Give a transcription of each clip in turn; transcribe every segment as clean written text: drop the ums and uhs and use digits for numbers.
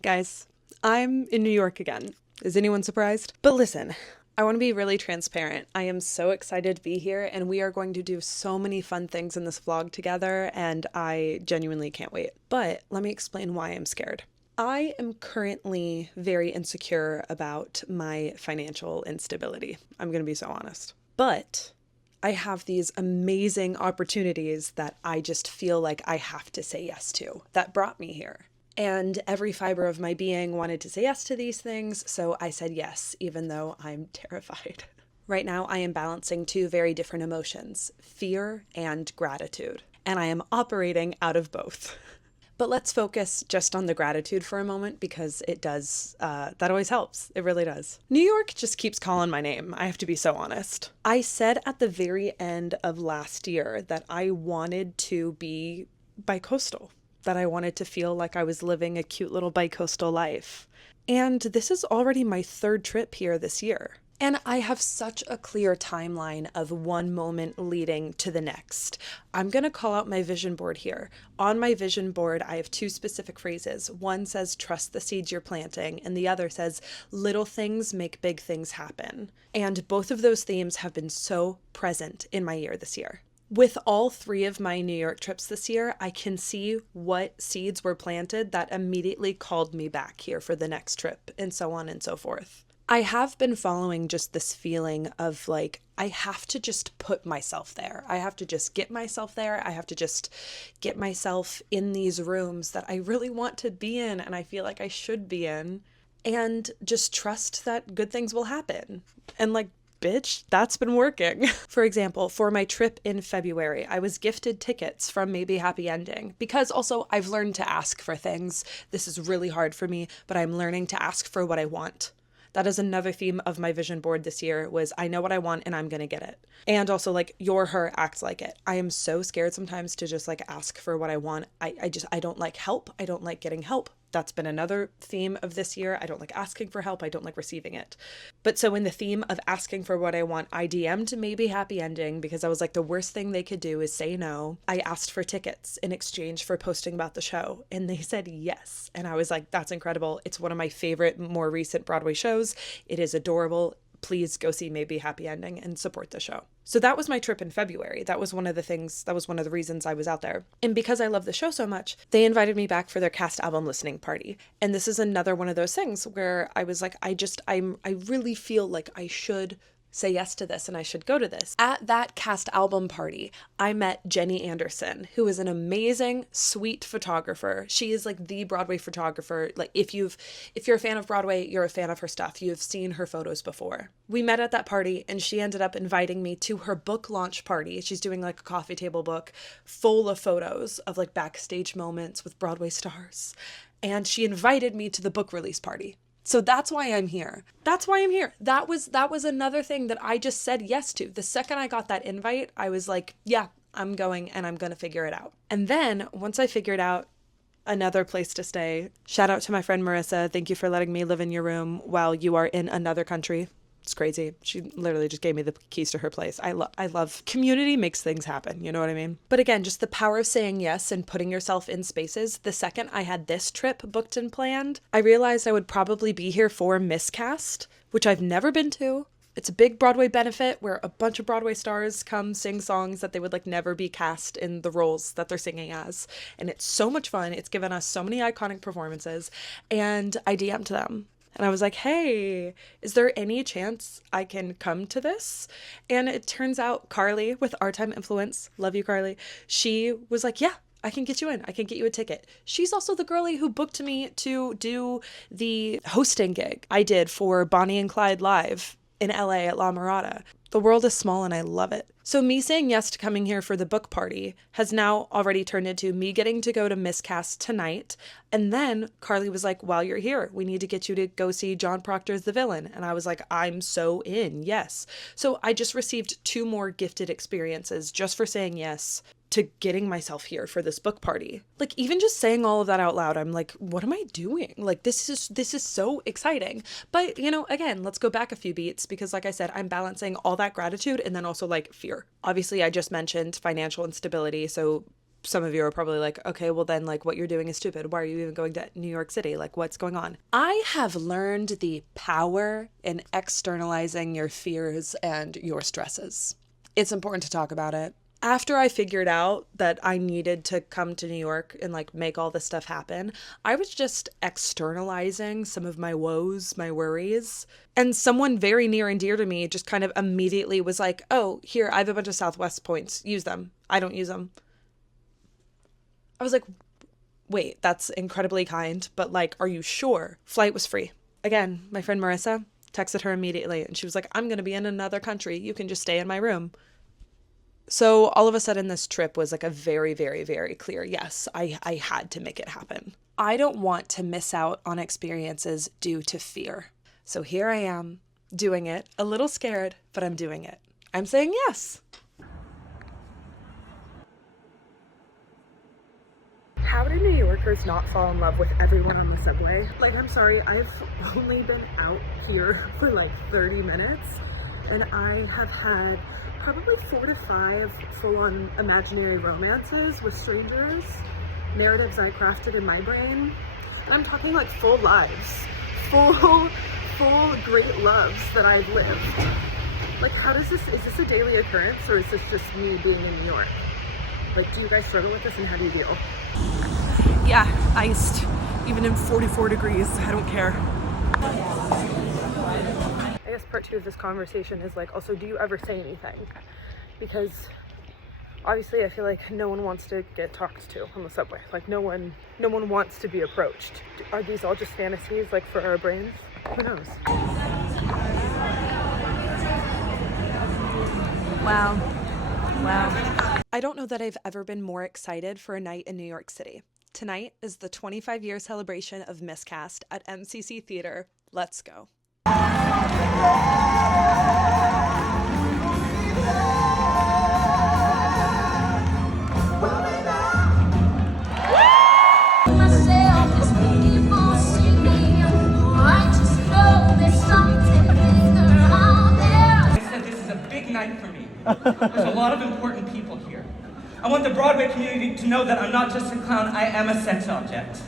Guys, I'm in New York again. Is anyone surprised? But listen, I want to be really transparent. I am so excited to be here, and we are going to do so many fun things in this vlog together, and I genuinely can't wait. But let me explain why I'm scared. I am currently very insecure about my financial instability. I'm going to be so honest. But I have these amazing opportunities that I just feel like I have to say yes to that brought me here. And every fiber of my being wanted to say yes to these things, so I said yes, even though I'm terrified. Right now, I am balancing two very different emotions, fear and gratitude, and I am operating out of both. But let's focus just on the gratitude for a moment because it does, that always helps. It really does. New York just keeps calling my name. I have to be so honest. I said at the very end of last year that I wanted to be bicoastal, that I wanted to feel like I was living a cute little bicoastal life. And this is already my third trip here this year. And I have such a clear timeline of one moment leading to the next. I'm going to call out my vision board here. On my vision board, I have two specific phrases. One says, trust the seeds you're planting, and the other says, little things make big things happen. And both of those themes have been so present in my year this year. With all three of my New York trips this year, I can see what seeds were planted that immediately called me back here for the next trip, and so on and so forth. I have been following just this feeling of like, I have to just put myself there. I have to just get myself there. I have to just get myself in these rooms that I really want to be in and I feel like I should be in, and just trust that good things will happen. And like, bitch, that's been working. For example, for my trip in February, I was gifted tickets from Maybe Happy Ending because also I've learned to ask for things. This is really hard for me, but I'm learning to ask for what I want. That is another theme of my vision board this year was I know what I want and I'm going to get it. And also like you're her, act like it. I am so scared sometimes to just like ask for what I want. I don't like help. I don't like getting help. That's been another theme of this year. I don't like asking for help. I don't like receiving it. But so in the theme of asking for what I want, I DM'd Maybe Happy Ending because I was like, the worst thing they could do is say no. I asked for tickets in exchange for posting about the show, and they said yes. And I was like, that's incredible. It's one of my favorite, more recent Broadway shows. It is adorable. Please go see Maybe Happy Ending and support the show. So that was my trip in February. That was one of the reasons I was out there. And because I love the show so much, they invited me back for their cast album listening party. And this is another one of those things where I was like, I really feel like I should say yes to this and I should go to this. At that cast album party, I met Jenny Anderson, who is an amazing, sweet photographer. She is like the Broadway photographer. Like if you're a fan of Broadway, you're a fan of her stuff. You've seen her photos before. We met at that party and she ended up inviting me to her book launch party. She's doing like a coffee table book full of photos of like backstage moments with Broadway stars. And she invited me to the book release party. So that's why I'm here. That's why I'm here. That was another thing that I just said yes to. The second I got that invite, I was like, yeah, I'm going and I'm going to figure it out. And then once I figured out another place to stay, shout out to my friend Marissa. Thank you for letting me live in your room while you are in another country. It's crazy. She literally just gave me the keys to her place. I love community makes things happen. You know what I mean? But again, just the power of saying yes and putting yourself in spaces. The second I had this trip booked and planned, I realized I would probably be here for Miscast, which I've never been to. It's a big Broadway benefit where a bunch of Broadway stars come sing songs that they would like never be cast in the roles that they're singing as. And it's so much fun. It's given us so many iconic performances. And I DM'd them. And I was like, hey, is there any chance I can come to this? And it turns out Carly with Our Time Influence, love you, Carly, she was like, yeah, I can get you in. I can get you a ticket. She's also the girlie who booked me to do the hosting gig I did for Bonnie and Clyde Live in LA at La Mirada. The world is small and I love it. So me saying yes to coming here for the book party has now already turned into me getting to go to Miscast tonight. And then Carly was like, while you're here, we need to get you to go see John Proctor's The Villain. And I was like, I'm so in, yes. So I just received 2 more gifted experiences just for saying yes to getting myself here for this book party. Like even just saying all of that out loud, I'm like, what am I doing? Like this is so exciting. But you know, again, let's go back a few beats because like I said, I'm balancing all that gratitude and then also like fear. Obviously, I just mentioned financial instability. So some of you are probably like, okay, well then, like, what you're doing is stupid. Why are you even going to New York City? Like, what's going on? I have learned the power in externalizing your fears and your stresses. It's important to talk about it. After I figured out that I needed to come to New York and like make all this stuff happen, I was just externalizing some of my woes, my worries. And someone very near and dear to me just kind of immediately was like, oh, here, I have a bunch of Southwest points. Use them. I don't use them. I was like, wait, that's incredibly kind, but like, are you sure? Flight was free. Again, my friend Marissa texted her immediately and she was like, I'm going to be in another country. You can just stay in my room. So all of a sudden this trip was like a very, very, very clear yes, I had to make it happen. I don't want to miss out on experiences due to fear. So here I am doing it, a little scared, but I'm doing it. I'm saying yes. How do New Yorkers not fall in love with everyone on the subway? Like, I'm sorry, I've only been out here for like 30 minutes and I have had probably 4 to 5 full-on imaginary romances with strangers, narratives I crafted in my brain. And I'm talking like full lives, full great loves that I've lived. Like, how does this, is this a daily occurrence or is this just me being in New York? Like, do you guys struggle with this and how do you deal? Yeah, iced, even in 44 degrees, I don't care. I guess part 2 of this conversation is like, also, do you ever say anything? Because obviously I feel like no one wants to get talked to on the subway. Like no one wants to be approached. Are these all just fantasies like for our brains? Who knows? Wow. I don't know that I've ever been more excited for a night in New York City. Tonight is the 25-year celebration of Miscast at MCC Theater. Let's go. Night for me. There's a lot of important people here. I want the Broadway community to know that I'm not just a clown, I am a sex object.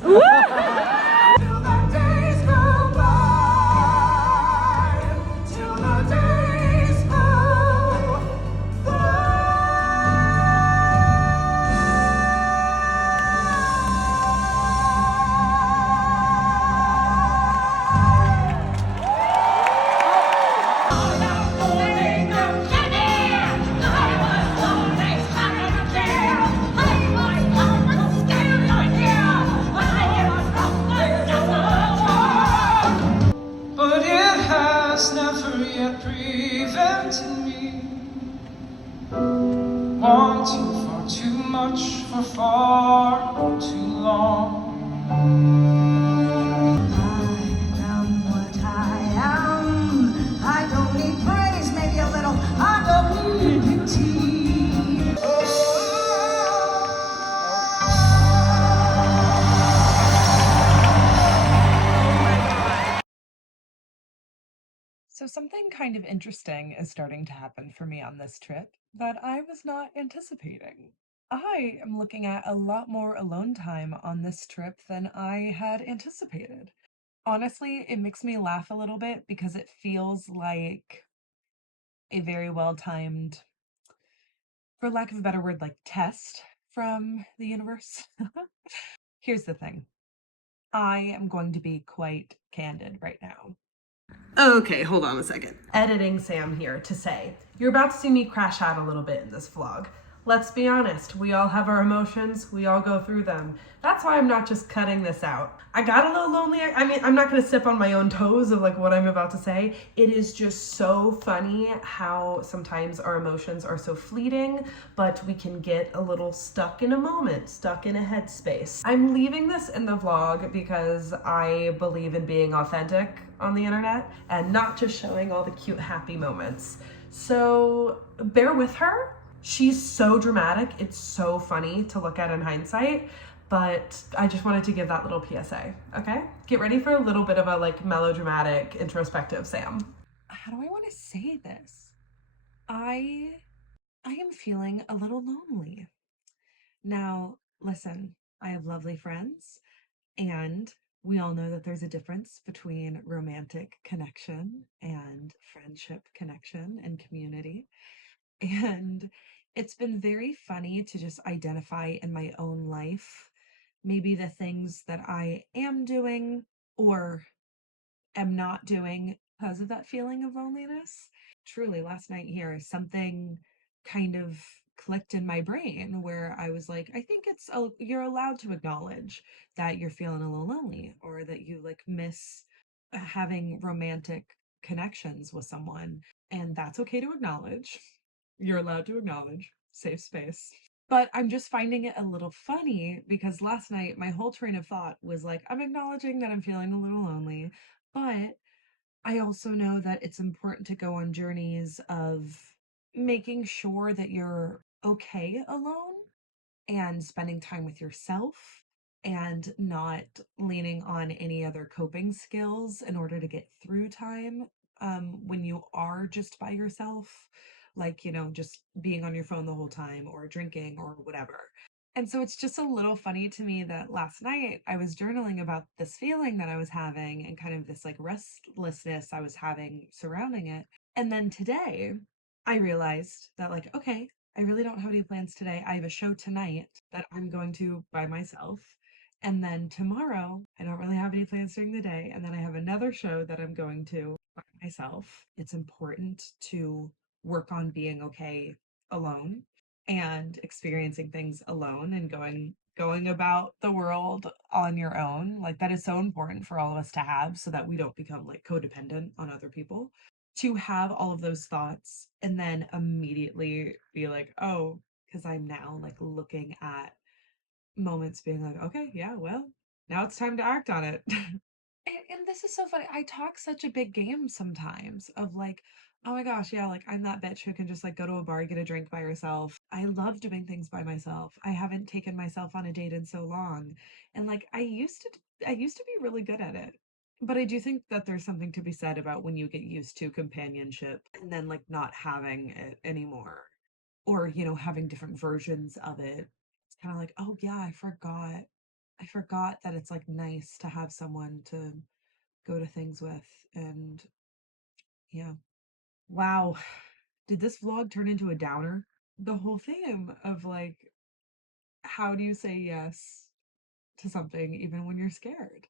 Wanting for too much for far too long. I am what I am. I don't need praise, maybe a little. I don't need beauty. So something kind of interesting is starting to happen for me on this trip that I was not anticipating. I am looking at a lot more alone time on this trip than I had anticipated. Honestly, it makes me laugh a little bit because it feels like a very well-timed, for lack of a better word, like test from the universe. Here's the thing. I am going to be quite candid right now. Okay, hold on a second. Editing Sam here to say, you're about to see me crash out a little bit in this vlog. Let's be honest, we all have our emotions, we all go through them. That's why I'm not just cutting this out. I got a little lonely. I mean, I'm not gonna step on my own toes of like what I'm about to say. It is just so funny how sometimes our emotions are so fleeting, but we can get a little stuck in a moment, stuck in a headspace. I'm leaving this in the vlog because I believe in being authentic on the internet and not just showing all the cute, happy moments. So bear with her. She's so dramatic. It's so funny to look at in hindsight, but I just wanted to give that little PSA, okay? Get ready for a little bit of a like melodramatic, introspective Sam. How do I want to say this? I am feeling a little lonely. Now, listen, I have lovely friends, and we all know that there's a difference between romantic connection and friendship connection and community. And it's been very funny to just identify in my own life maybe the things that I am doing or am not doing because of that feeling of loneliness. Truly, last night here, something kind of clicked in my brain where I was like, I think you're allowed to acknowledge that you're feeling a little lonely or that you like miss having romantic connections with someone. And that's okay to acknowledge. You're allowed to acknowledge, safe space. But I'm just finding it a little funny because last night my whole train of thought was like, I'm acknowledging that I'm feeling a little lonely, but I also know that it's important to go on journeys of making sure that you're okay alone and spending time with yourself and not leaning on any other coping skills in order to get through time when you are just by yourself, like, just being on your phone the whole time or drinking or whatever. And so it's just a little funny to me that last night I was journaling about this feeling that I was having and kind of this like restlessness I was having surrounding it. And then today I realized that, like, okay, I really don't have any plans today. I have a show tonight that I'm going to by myself. And then tomorrow, I don't really have any plans during the day. And then I have another show that I'm going to by myself. It's important to work on being okay alone and experiencing things alone and going about the world on your own. Like that is so important for all of us to have so that we don't become like codependent on other people. To have all of those thoughts and then immediately be like, oh, because I'm now like looking at moments being like, okay, yeah, well, now it's time to act on it. And this is so funny. I talk such a big game sometimes of like, oh my gosh, yeah, like I'm that bitch who can just like go to a bar, get a drink by herself. I love doing things by myself. I haven't taken myself on a date in so long. And like I used to be really good at it. But I do think that there's something to be said about when you get used to companionship and then like not having it anymore or, having different versions of it. It's kind of like, oh yeah, I forgot. I forgot that it's like nice to have someone to go to things with. And yeah. Wow. Did this vlog turn into a downer? The whole theme of like, how do you say yes to something even when you're scared?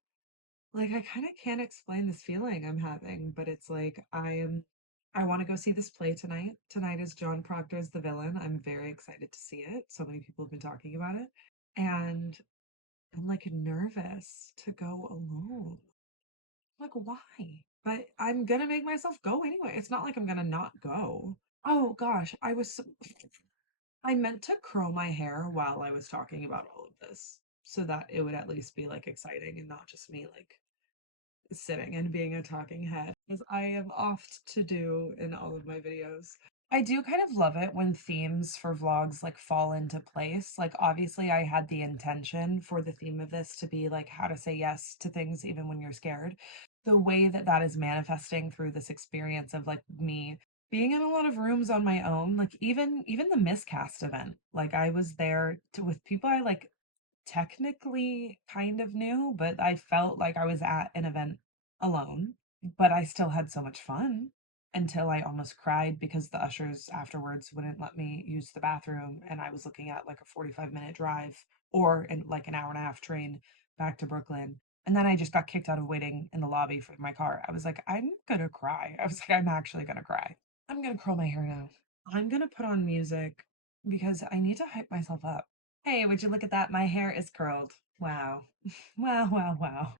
Like, I kind of can't explain this feeling I'm having, but it's like, I want to go see this play tonight. Tonight is John Proctor's The Villain. I'm very excited to see it. So many people have been talking about it. And I'm like nervous to go alone. Like, why? But I'm gonna make myself go anyway. It's not like I'm gonna not go. Oh gosh, I meant to curl my hair while I was talking about all of this so that it would at least be like exciting and not just me like sitting and being a talking head, as I am oft to do in all of my videos. I do kind of love it when themes for vlogs like fall into place. Like obviously I had the intention for the theme of this to be like how to say yes to things even when you're scared. The way that that is manifesting through this experience of like me being in a lot of rooms on my own, like even the Miscast event, like I was there with people I like technically kind of knew, but I felt like I was at an event alone, but I still had so much fun until I almost cried because the ushers afterwards wouldn't let me use the bathroom and I was looking at like a 45-minute drive or in like an hour and a half train back to Brooklyn. And then I just got kicked out of waiting in the lobby for my car. I was like, I'm gonna cry. I was like, I'm actually gonna cry. I'm gonna curl my hair now. I'm gonna put on music because I need to hype myself up. Hey, would you look at that? My hair is curled. Wow. Wow, wow, wow.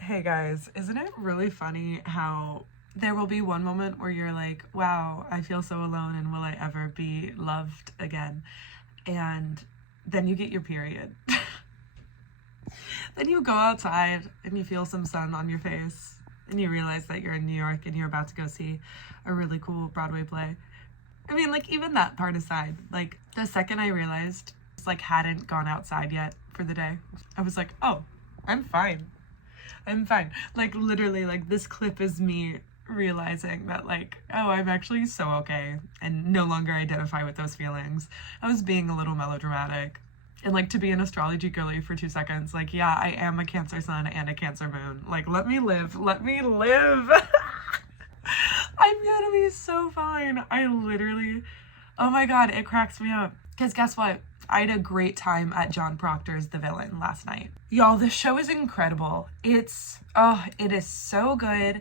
Hey guys, isn't it really funny how there will be one moment where you're like, wow, I feel so alone and will I ever be loved again? And then you get your period. Then you go outside and you feel some sun on your face and you realize that you're in New York and you're about to go see a really cool Broadway play. I mean, like, even that part aside, like, the second I realized like hadn't gone outside yet for the day, I was like, oh, I'm fine. Like, literally, like, this clip is me realizing that, like, oh, I'm actually so okay and no longer identify with those feelings. I was being a little melodramatic. And, like, to be an astrology girly for 2 seconds, like, yeah, I am a Cancer sun and a Cancer moon. Like, let me live. I'm gonna be so fine. I literally, oh my God, it cracks me up. Because guess what? I had a great time at John Proctor's The Villain last night. Y'all, this show is incredible. It is so good.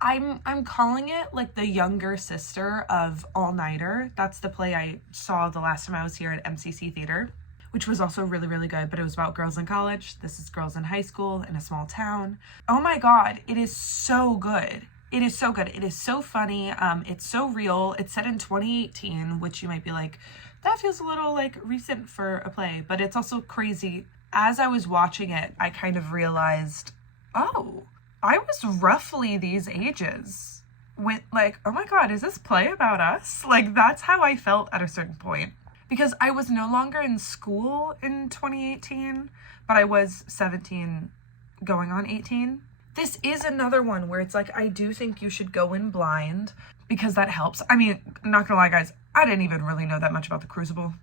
I'm calling it like the younger sister of All Nighter. That's the play I saw the last time I was here at MCC Theater, which was also really, really good, but it was about girls in college. This is girls in high school in a small town. Oh my God, it is so good. It is so good. It is so funny. It's so real. It's set in 2018, which you might be like, that feels a little like recent for a play, but it's also crazy. As I was watching it, I kind of realized, oh, I was roughly these ages. With like, oh my God, is this play about us? Like, that's how I felt at a certain point. Because I was no longer in school in 2018, but I was 17 going on 18. This is another one where it's like, I do think you should go in blind because that helps. I mean, not gonna lie, guys, I didn't even really know that much about the Crucible.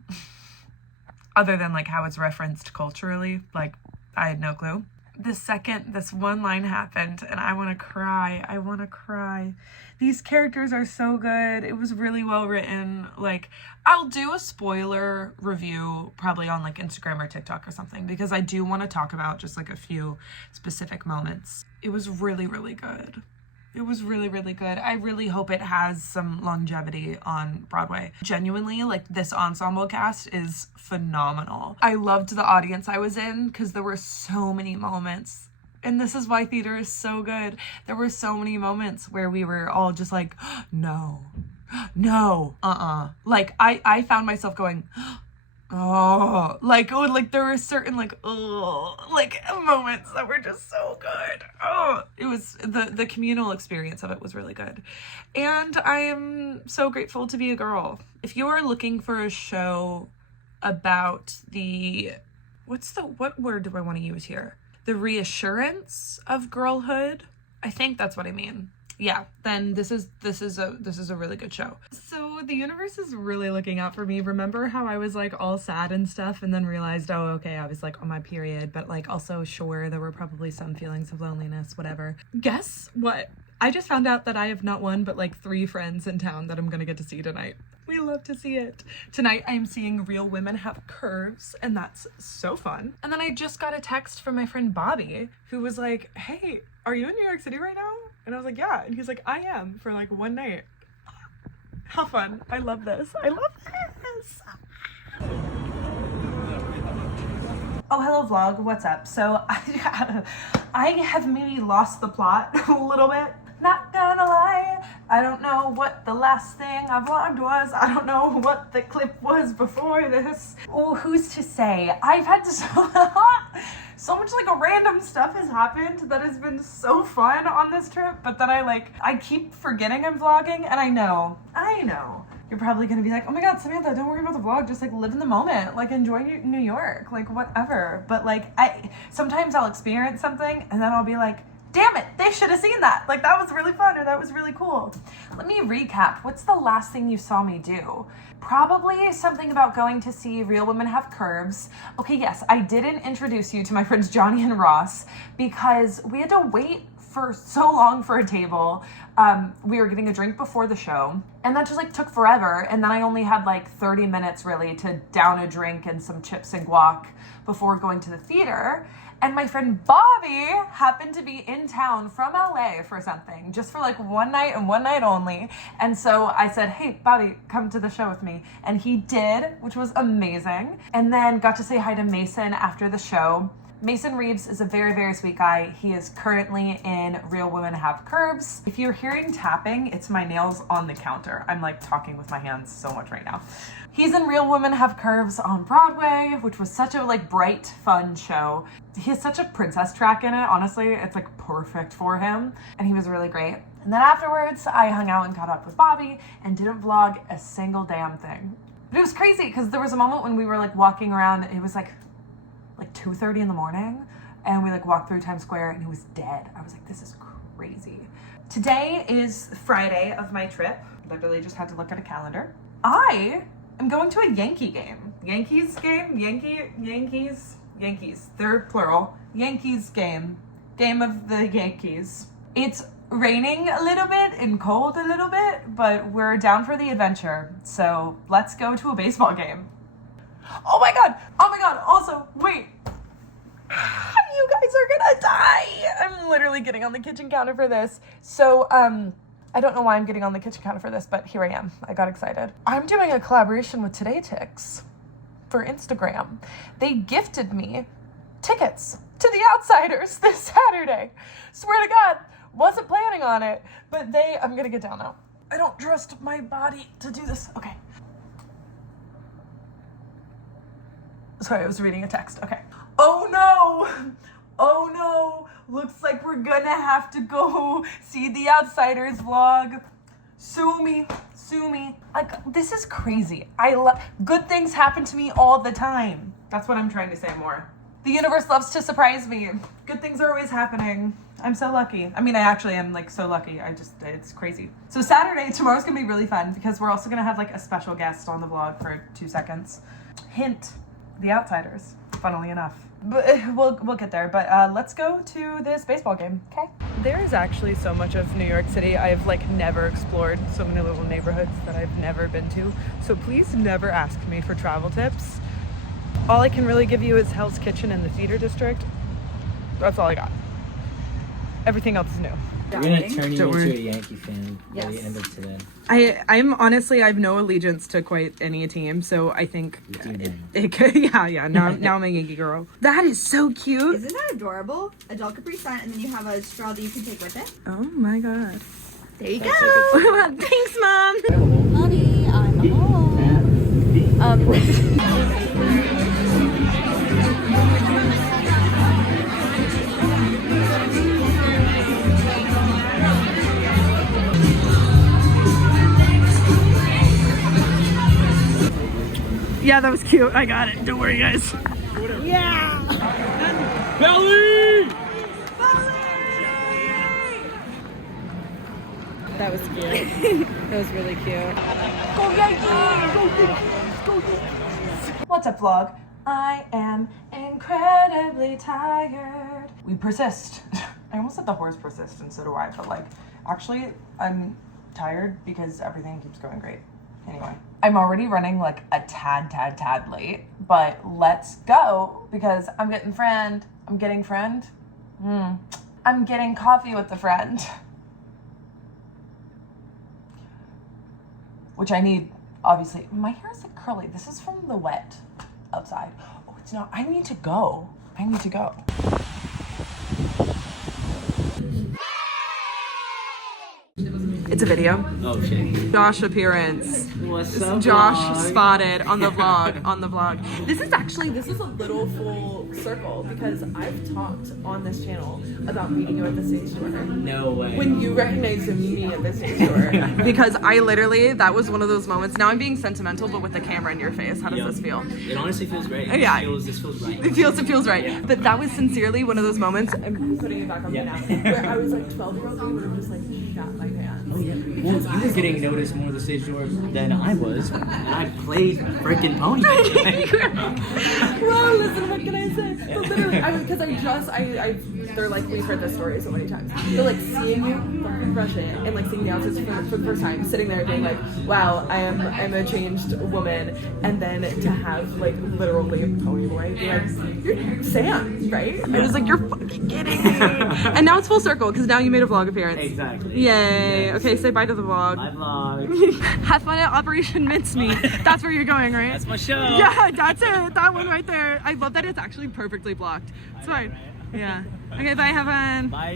Other than like how it's referenced culturally, like I had no clue. The second this one line happened and I want to cry. These characters are so good. It was really well written. Like, I'll do a spoiler review probably on like Instagram or TikTok or something because I do want to talk about just like a few specific moments. It was really, really good. It was really, really good. I really hope it has some longevity on Broadway. Genuinely, like, this ensemble cast is phenomenal. I loved the audience I was in because there were so many moments. And this is why theater is so good. There were so many moments where we were all just like, no, Like, I found myself going, oh, like there were certain like moments that were just so good. Oh, it was the communal experience of it was really good. And I am so grateful to be a girl. If you are looking for a show about what word do I want to use here? The reassurance of girlhood. I think that's what I mean. Yeah, then this is a really good show. So the universe is really looking out for me. Remember how I was like all sad and stuff and then realized, oh, okay, I was like on my period, but like also sure there were probably some feelings of loneliness, whatever. Guess what? I just found out that I have not one but like 3 friends in town that I'm gonna get to see tonight. We love to see it. Tonight I am seeing Real Women Have Curves, and that's so fun. And then I just got a text from my friend Bobby, who was like, hey, are you in New York City right now? And I was like, yeah. And he's like, I am, for like one night. How fun. I love this. Oh, hello vlog, what's up? So I have maybe lost the plot a little bit. Not gonna lie, I don't know what the last thing I vlogged was. I don't know what the clip was before this. Oh, who's to say? I've had so much like a random stuff has happened that has been so fun on this trip, but then I keep forgetting I'm vlogging, and I know. You're probably gonna be like, oh my God, Samantha, don't worry about the vlog, just like live in the moment, like enjoy New York, like whatever. But like sometimes I'll experience something and then I'll be like, damn it, they should have seen that. Like, that was really fun, or that was really cool. Let me recap. What's the last thing you saw me do? Probably something about going to see Real Women Have Curves. Okay, yes, I didn't introduce you to my friends Johnny and Ross because we had to wait for so long for a table. We were getting a drink before the show, and that just like took forever. And then I only had like 30 minutes really to down a drink and some chips and guac before going to the theater. And my friend Bobby happened to be in town from LA for something, just for like one night and one night only. And so I said, hey, Bobby, come to the show with me. And he did, which was amazing. And then got to say hi to Mason after the show. Mason Reeves is a very, very sweet guy. He is currently in Real Women Have Curves. If you're hearing tapping, it's my nails on the counter. I'm like talking with my hands so much right now. He's in Real Women Have Curves on Broadway, which was such a like bright, fun show. He has such a princess track in it. Honestly, it's like perfect for him. And he was really great. And then afterwards, I hung out and caught up with Bobby and didn't vlog a single damn thing. But it was crazy because there was a moment when we were like walking around. It was like 2:30 in the morning, and we like walked through Times Square and he was dead. I was like, this is crazy. Today is Friday of my trip. Literally just had to look at a calendar. I am going to a Yankee game. Yankees game? Yankees. They're plural. Yankees game. Game of the Yankees. It's raining a little bit and cold a little bit, but we're down for the adventure. So let's go to a baseball game. Oh my god. Also, wait. You guys are gonna die. I'm literally getting on the kitchen counter for this. So, I don't know why I'm getting on the kitchen counter for this, but here I am. I got excited. I'm doing a collaboration with Today Ticks for Instagram. They gifted me tickets to The Outsiders this Saturday. Swear to God, wasn't planning on it, but I'm gonna get down now. I don't trust my body to do this. Okay. Sorry, I was reading a text. Okay. Oh no! Looks like we're gonna have to go see The Outsiders vlog. Sue me. Like, this is crazy. Good things happen to me all the time. That's what I'm trying to say more. The universe loves to surprise me. Good things are always happening. I'm so lucky. I mean, I actually am like so lucky. It's crazy. So Saturday, tomorrow's gonna be really fun because we're also gonna have like a special guest on the vlog for 2 seconds. Hint. The Outsiders, funnily enough. But we'll get there. But let's go to this baseball game, okay? There is actually so much of New York City. I've like never explored so many little neighborhoods that I've never been to. So please never ask me for travel tips. All I can really give you is Hell's Kitchen in the Theater District. That's all I got. Everything else is new. We're gonna turn you into a Yankee fan by the end of today. I'm honestly, I have no allegiance to quite any team, so I think it could, yeah. Now I'm a Yankee girl. That is so cute. Isn't that adorable? A Del Capri Sun, and then you have a straw that you can take with it. Oh my god. There you That's go. Thanks, Mom. Honey, I'm home. Yeah, that was cute. I got it. Don't worry, guys. Yeah. Belly! That was cute. That was really cute. Go Yankees! Go Yankees! Go Yankees! What's up, vlog? I am incredibly tired. We persist. I almost said the horse persist, and so do I, but like, actually, I'm tired because everything keeps going great. Anyway, I'm already running like a tad late, but let's go because I'm getting coffee with a friend. Which I need, obviously. My hair is like curly. This is from the wet outside. Oh, it's not. I need to go. It's a video. Oh shit. Josh appearance. What's up, Josh vlog? spotted on the vlog. This is a little full circle because I've talked on this channel about meeting you at the stage door. No way. When you recognized me at the stage door. Because that was one of those moments. Now I'm being sentimental, but with the camera in your face. How does this feel? It honestly feels great. Yeah. This feels right. It feels right. Yeah. But that was sincerely one of those moments. I'm putting it back on me now. Where I was like 12-year-old and would have just like shot my pants. Oh yeah. Well, you were getting noticed more at the stage door than I was, and I played freaking pony. Well, listen, what can I say? But literally, they're like, we've heard this story so many times. They're like seeing you fucking rushing and like seeing the outfits for the first time, sitting there being like, wow, I'm a changed woman, and then to have like literally pony boy be like, you're Sam, right? I was like, you're fucking kidding me. And now it's full circle because now you made a vlog appearance. Exactly. Yay. Yes. Okay, say bye to the vlog. My vlog. Have fun at Operation Mincemeat. That's where you're going, right? That's my show. Yeah, that's it. That one right there. I love that it's actually perfectly blocked. It's fine. Yeah. Okay, bye, have fun. Bye.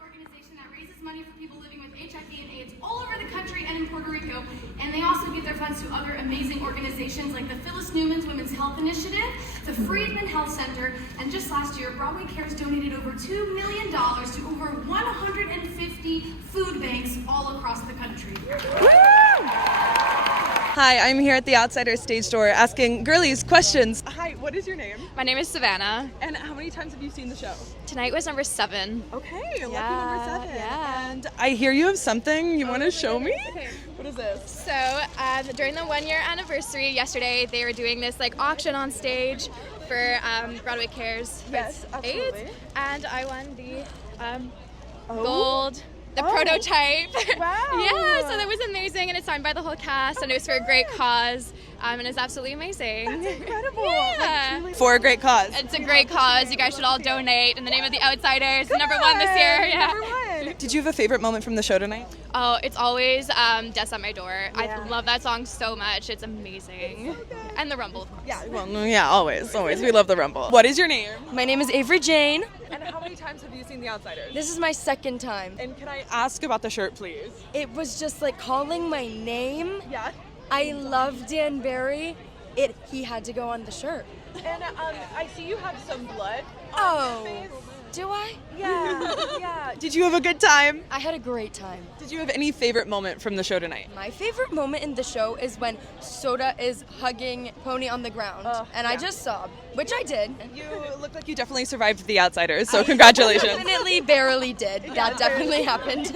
Organization that raises money for people living with HIV and AIDS all over the country and in Puerto Rico. And they also give their funds to other amazing organizations like the Phyllis Newman's Women's Health Initiative, the Friedman Health Center, and just last year, Broadway Cares donated over $2 million to over 150 food banks all across the country. Hi, I'm here at the Outsiders stage door asking girlies questions. Hi, what is your name? My name is Savannah. And how many times have you seen the show? Tonight was number 7. Okay, lucky number Yeah, 7. yeah. And I hear you have something you want to show me? Okay. What is this? So during the 1-year anniversary yesterday, they were doing this like auction on stage for Broadway Cares for Yes, absolutely. AIDS, and I won the gold. The prototype. Wow. Yeah, so that was amazing, and it's signed by the whole cast, and it was for a great cause, and it's absolutely amazing. That's incredible. Yeah. Like, for a great cause. It's a great cause. You guys should all donate in the name of the Outsiders. Number 1 this year. Yeah. Number 1. Did you have a favorite moment from the show tonight? Oh, it's always Death's at My Door. I love that song so much. It's amazing. And the Rumble, of course. Yeah, well, yeah, always. We love the Rumble. What is your name? My name is Avery Jane. And how many times have you seen The Outsiders? This is my second time. And can I ask about the shirt, please? It was just like calling my name. Yeah. I love Dan Barry. He had to go on the shirt. And I see you have some blood Oh, on your face. do I? Yeah, yeah. Did you have a good time? I had a great time. Did you have any favorite moment from the show tonight? My favorite moment in the show is when Soda is hugging Pony on the ground, and I just sobbed, which I did. You look like you definitely survived The Outsiders, so congratulations. Definitely barely did. That definitely happened.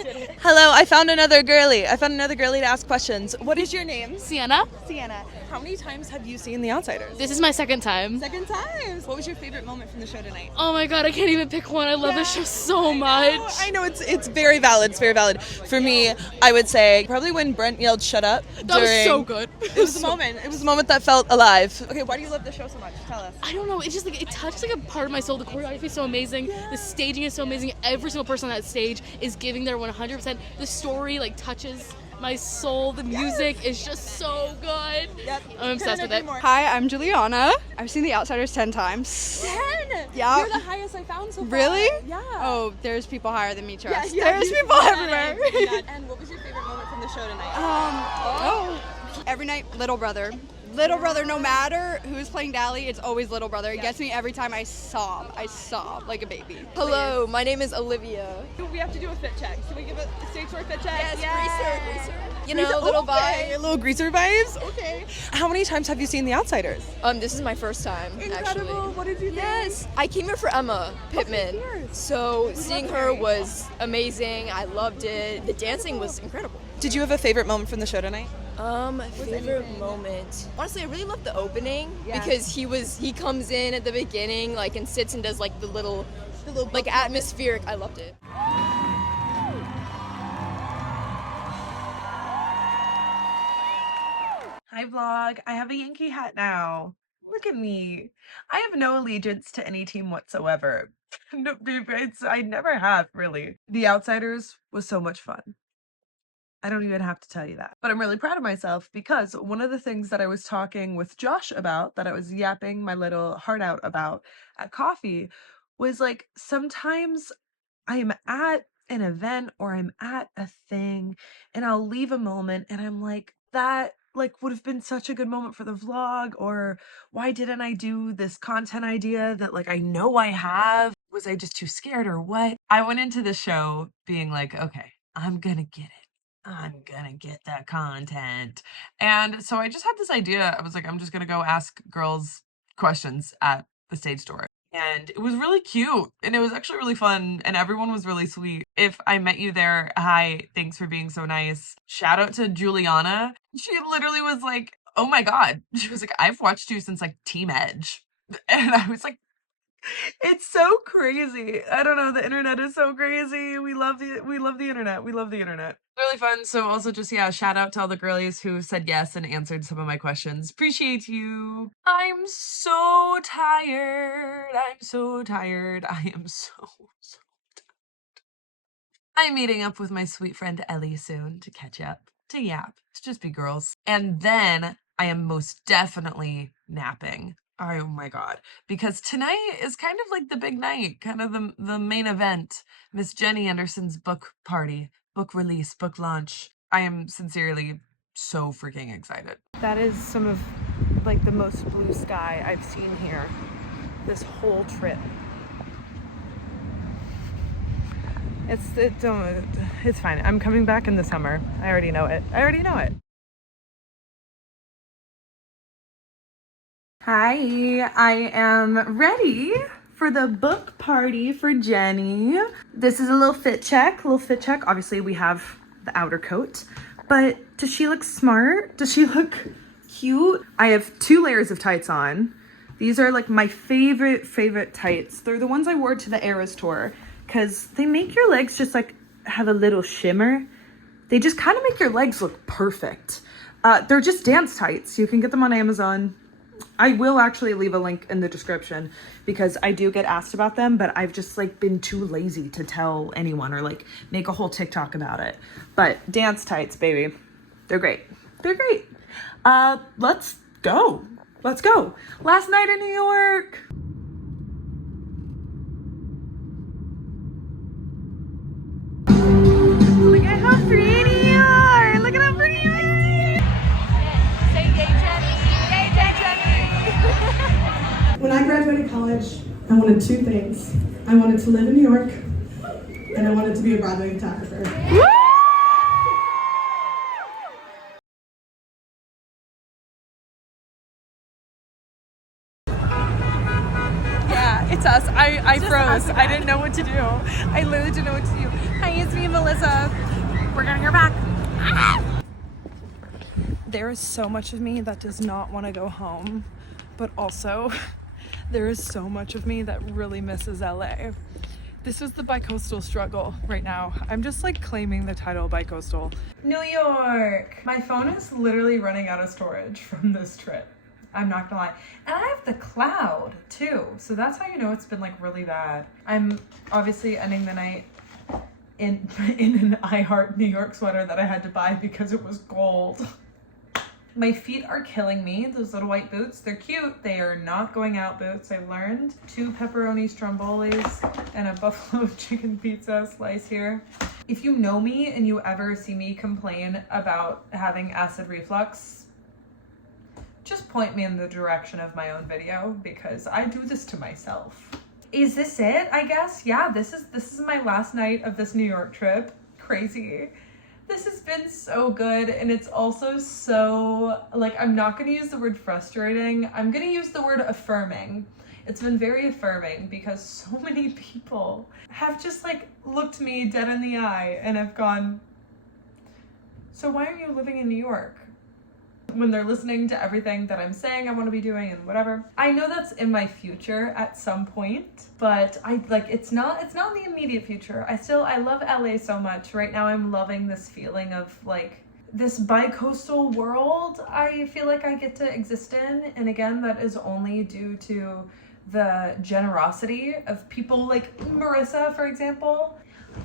Hello, I found another girly. To ask questions. What is your name? Sienna. Sienna. How many times have you seen The Outsiders? This is my second time. Second times. What was your favorite moment from the show tonight? Oh my god, I can't even pick one. I love this show so much. I know it's very valid. It's very valid. For me, I would say probably when Brent yelled "Shut up." That was so good. It was a moment. It was a moment that felt alive. Okay, why do you love the show so much? Tell us. I don't know. It's just like it touched like a part of my soul. The choreography is so amazing. The staging is so amazing. Every single person on that stage is giving their 100%. The story like touches my soul. The music is just so good. Yep. I'm obsessed with it. Hi, I'm Juliana. I've seen The Outsiders 10 times. 10. Yeah. You're the highest I found so far. Really? Yeah. Oh, there's people higher than me, trust. Yeah, There's you people got everywhere. it. You got it. And what was your favorite moment from the show tonight? Every night, Little Brother. Little Brother, no matter who's playing Dally, it's always Little Brother. It gets me every time. I sob like a baby. Hello, my name is Olivia. We have to do a fit check. Can we give a stage door fit check? Greaser. You know, little Okay, vibe. little greaser vibes. Okay. How many times have you seen The Outsiders? This is my first time, Incredible. actually. What did you think? Yes, I came here for Emma Pittman. So seeing her was amazing. I loved it. The dancing was incredible. Did you have a favorite moment from the show tonight? Favorite moment. Honestly, I really loved the opening because he comes in at the beginning like and sits and does like the little like atmospheric. I loved it. Hi vlog, I have a Yankee hat now. Look at me. I have no allegiance to any team whatsoever. No, I never have, really. The Outsiders was so much fun. I don't even have to tell you that. But I'm really proud of myself because one of the things that I was talking with Josh about, that I was yapping my little heart out about at coffee, was like sometimes I'm at an event or I'm at a thing and I'll leave a moment and I'm like, that like would have been such a good moment for the vlog, or why didn't I do this content idea that like I know I have? Was I just too scared or what? I went into the show being like, okay, I'm gonna get it. I'm gonna get that content. And so I just had this idea. I was like, I'm just gonna go ask girls questions at the stage door. And it was really cute and it was actually really fun and everyone was really sweet. If I met you there, hi, thanks for being so nice. Shout out to Juliana. She literally was like, oh my God. She was like, I've watched you since like Team Edge. And I was like, it's so crazy. I don't know. The internet is so crazy. We love the internet. We love the internet. Really fun. So also just, yeah, shout out to all the girlies who said yes and answered some of my questions. Appreciate you. I'm so tired. I am so I'm meeting up with my sweet friend Ellie soon to catch up, to yap, to just be girls. And then I am most definitely napping. Oh my god. Because tonight is kind of like the big night, kind of the main event. Miss Jenny Anderson's book party, book release, book launch. I am sincerely so freaking excited. That is some of like the most blue sky I've seen here this whole trip. It's fine. I'm coming back in the summer. I already know it. Hi, I am ready for the book party for Jenny. This is a little fit check. Obviously, we have the outer coat, but does she look smart? Does she look cute? I have 2 layers of tights on. These are like my favorite tights. They're the ones I wore to the Eras tour because they make your legs just like have a little shimmer. They just kind of make your legs look perfect. They're just dance tights. You can get them on Amazon. I will actually leave a link in the description because I do get asked about them, but I've just like been too lazy to tell anyone or like make a whole TikTok about it. But dance tights, baby. They're great. Let's go. Last night in New York. Look at how pretty you are. Look at how pretty you are. Say yay, Jenny. Yay, Jenny. When I graduated college, I wanted 2 things. I wanted to live in New York, and I wanted to be a Broadway photographer. Yeah, it's us. I froze. I didn't know what to do. I literally didn't know what to do. Hi, it's me, Melissa. We're getting her back. There is so much of me that does not want to go home, but also there is so much of me that really misses LA. This is the bicoastal struggle right now. I'm just like claiming the title bicoastal. New York! My phone is literally running out of storage from this trip. I'm not gonna lie. And I have the cloud too. So that's how you know it's been like really bad. I'm obviously ending the night in an I Heart New York sweater that I had to buy because it was gold. My feet are killing me. Those little white boots, they're cute. They are not going out boots, I've learned. 2 pepperoni strombolis and a buffalo chicken pizza slice here. If you know me and you ever see me complain about having acid reflux, just point me in the direction of my own video because I do this to myself. Is this it? I guess. Yeah, this is my last night of this New York trip. Crazy. This has been so good, and it's also so, like, I'm not gonna use the word frustrating. I'm gonna use the word affirming. It's been very affirming because so many people have just like looked me dead in the eye and have gone, so why are you living in New York? When they're listening to everything that I'm saying I want to be doing and whatever. I know that's in my future at some point, but it's not in the immediate future. I love LA so much. Right now I'm loving this feeling of like this bicoastal world I feel like I get to exist in. And again, that is only due to the generosity of people like Marissa, for example.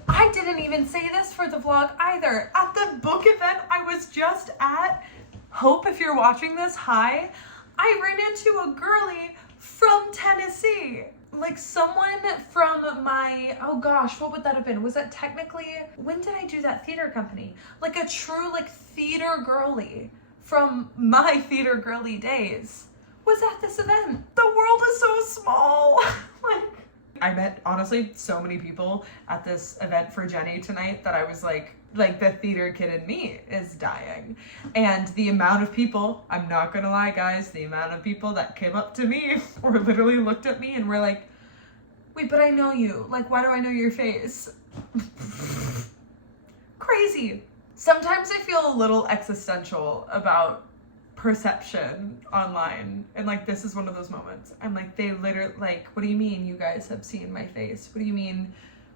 I didn't even say this for the vlog either. At the book event I was just at, Hope, if you're watching this, hi. I ran into a girly from Tennessee. Like someone from my, oh gosh, what would that have been? Was that technically, when did I do that theater company? Like a true like theater girly from my theater girly days was at this event. The world is so small. Like, I met honestly so many people at this event for Jenny tonight that I was like the theater kid in me is dying. And the amount of people, I'm not gonna lie guys, the amount of people that came up to me or literally looked at me and were like, wait, but I know you. Like, why do I know your face? Crazy. Sometimes I feel a little existential about perception online. And like, this is one of those moments. I'm like, they literally, like, what do you mean you guys have seen my face? What do you mean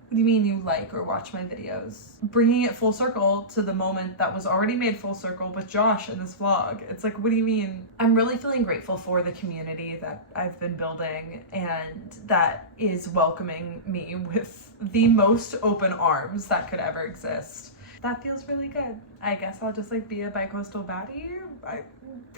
What do you mean you like or watch my videos? Bringing it full circle to the moment that was already made full circle with Josh in this vlog. It's like, what do you mean? I'm really feeling grateful for the community that I've been building and that is welcoming me with the most open arms that could ever exist. That feels really good. I guess I'll just like be a bicoastal baddie,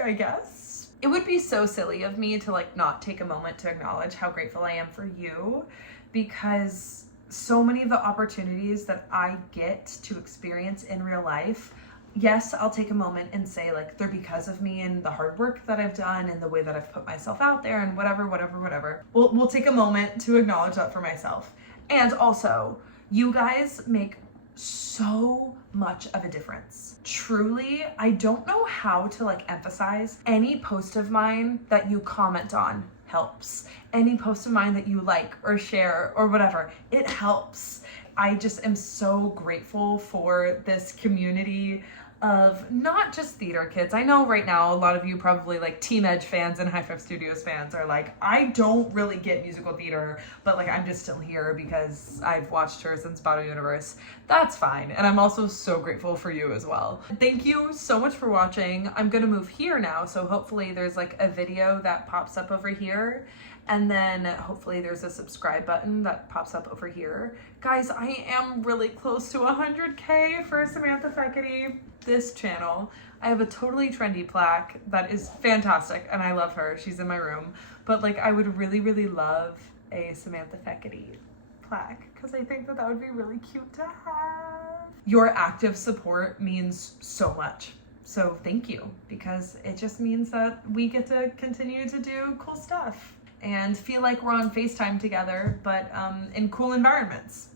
I guess. It would be so silly of me to like not take a moment to acknowledge how grateful I am for you, because so many of the opportunities that I get to experience in real life, yes, I'll take a moment and say like they're because of me and the hard work that I've done and the way that I've put myself out there and whatever. We'll take a moment to acknowledge that for myself. And also, you guys make so much of a difference. Truly, I don't know how to like emphasize. Any post of mine that you comment on helps. Any post of mine that you like or share or whatever, it helps. I just am so grateful for this community of not just theater kids. I know right now a lot of you probably like Team Edge fans and High Five Studios fans are like, I don't really get musical theater, but like I'm just still here because I've watched her since Battle Universe. That's fine. And I'm also so grateful for you as well. Thank you so much for watching. I'm gonna move here now, so hopefully there's like a video that pops up over here. And then hopefully there's a subscribe button that pops up over here. Guys, I am really close to 100K for Samantha Fekete, this channel. I have a totally trendy plaque that is fantastic and I love her. She's in my room. But like I would really, really love a Samantha Fekete plaque because I think that that would be really cute to have. Your active support means so much. So thank you, because it just means that we get to continue to do cool stuff and feel like we're on FaceTime together, but in cool environments.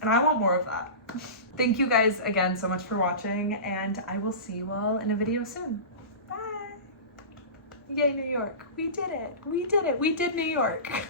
And I want more of that. Thank you guys again so much for watching, and I will see you all in a video soon. Bye. Yay, New York. We did it. We did it. We did New York.